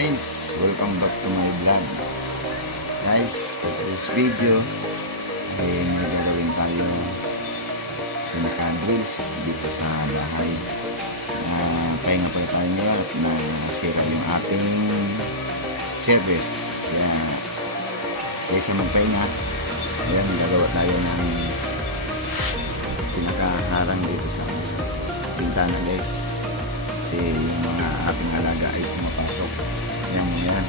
guys, welcome back to my vlog. Guys, for today's video ay may gagawin tayo pinaka-drills dito sa bahay. Pahinga pa tayo ngayon at nasira yung ating service. Kaya sa magpahinga, ayan, magagawa tayo ng pinaka-harang dito sa bintana guys. Kasi yung mga ating alaga ay pumapasok. Yan.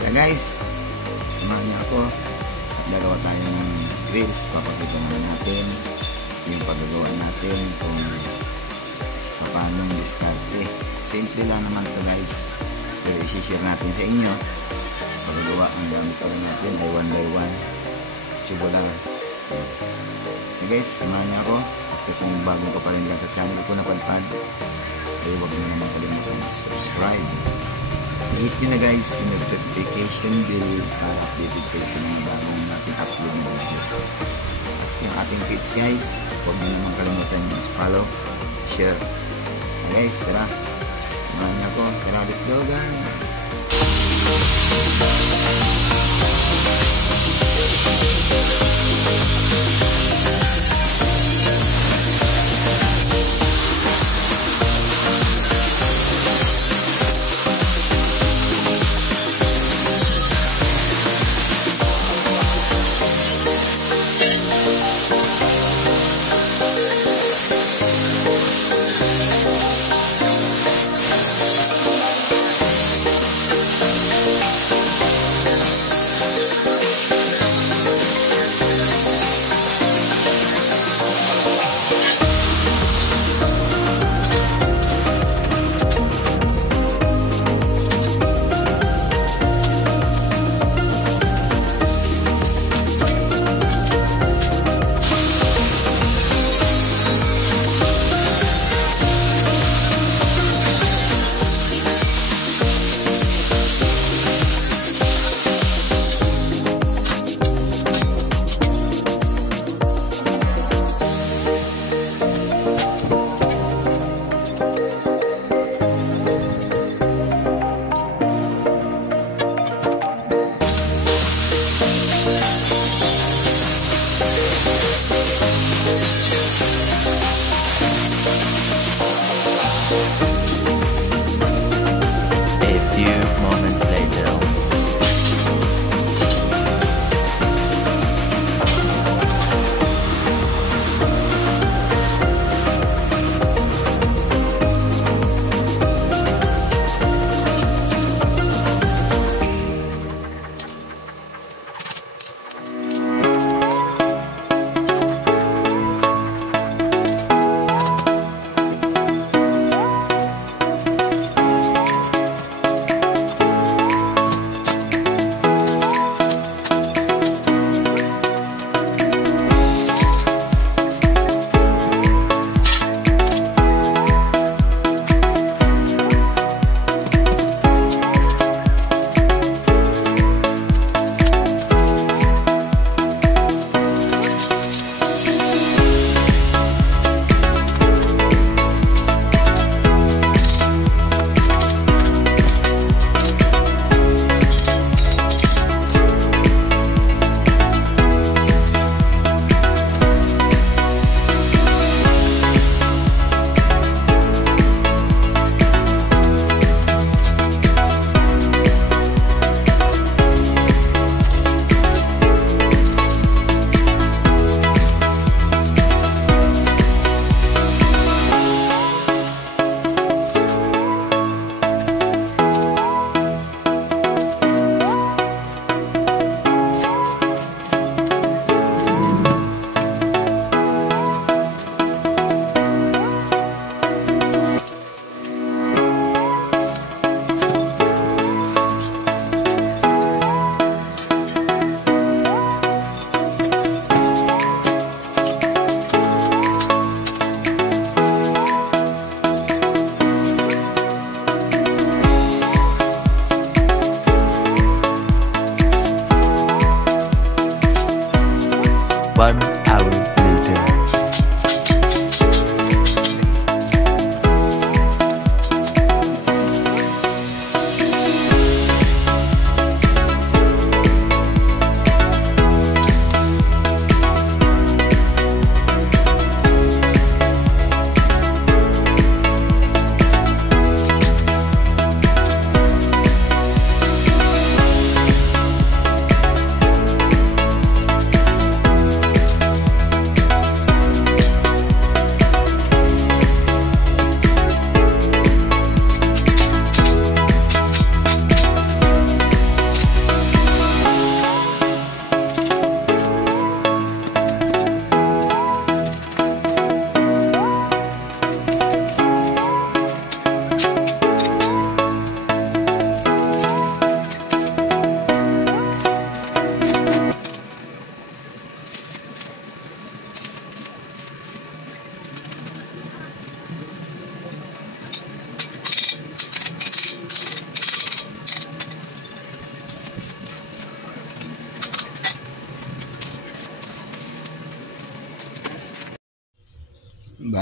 Kaya guys, samahan niyo ako. Gagawa tayo ng grills. Papakita natin yung paggagawa natin kung paano diskarte. Simple lang naman ito guys. Pero isi-share natin sa inyo. Paggagawa ang gamit ko natin ay one by one. Tubo lang. Okay guys, samahan niyo ako. At kung bago ka pa rin sa channel ko na Padpad, ay huwag mo naman kalimutan subscribe. I-hit nyo na guys yung notification bell para updated kayo sa mga bagong natin upload na video. Yung ating kids guys, huwag mo naman kalimutan follow, share. Guys, tara, samahan niyo ako. Tara, let's go guys.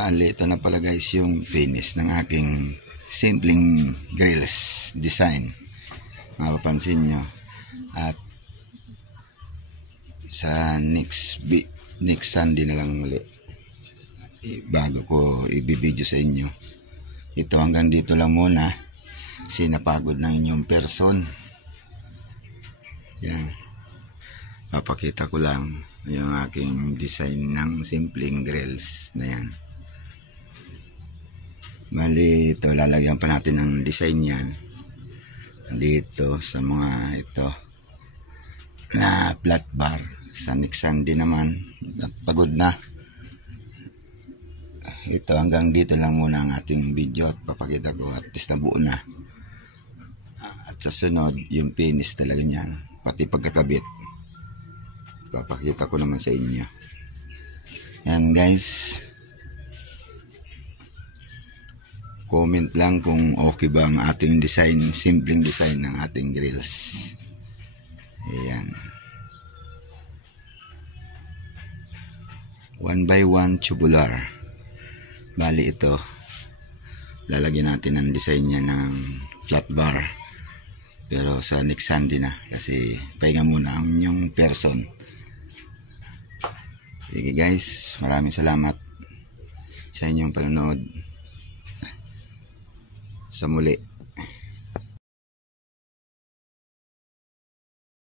Bali, ito na pala guys yung finish ng aking simpleng grills design. Mapapansin nyo. At sa next Sunday na lang muli, bago ko ibibideo sa inyo. Ito hanggang dito lang muna. Sinapagod ng inyong person. Yan. Papakita ko lang yung aking design ng simpleng grills na yan. Bali, ito lalagyan pa natin ng design yan dito sa mga ito na flat bar. Sa next Sunday naman, pagod na. Ito hanggang dito lang muna ang ating video at papakita ko at least nabuo na. At sa sunod, yung finish talaga niyan, pati pagkakabit, papakita ko naman sa inyo. Yan guys, comment lang kung okay ba ang ating design, simpleng design ng ating grills. Ayan, 1x1 tubular. Bali ito, lalagyan natin ang design niya ng flat bar. Pero sa next Sunday na, kasi pahinga muna ang inyong person. Sige guys, maraming salamat sa inyong panonood. Sa muli.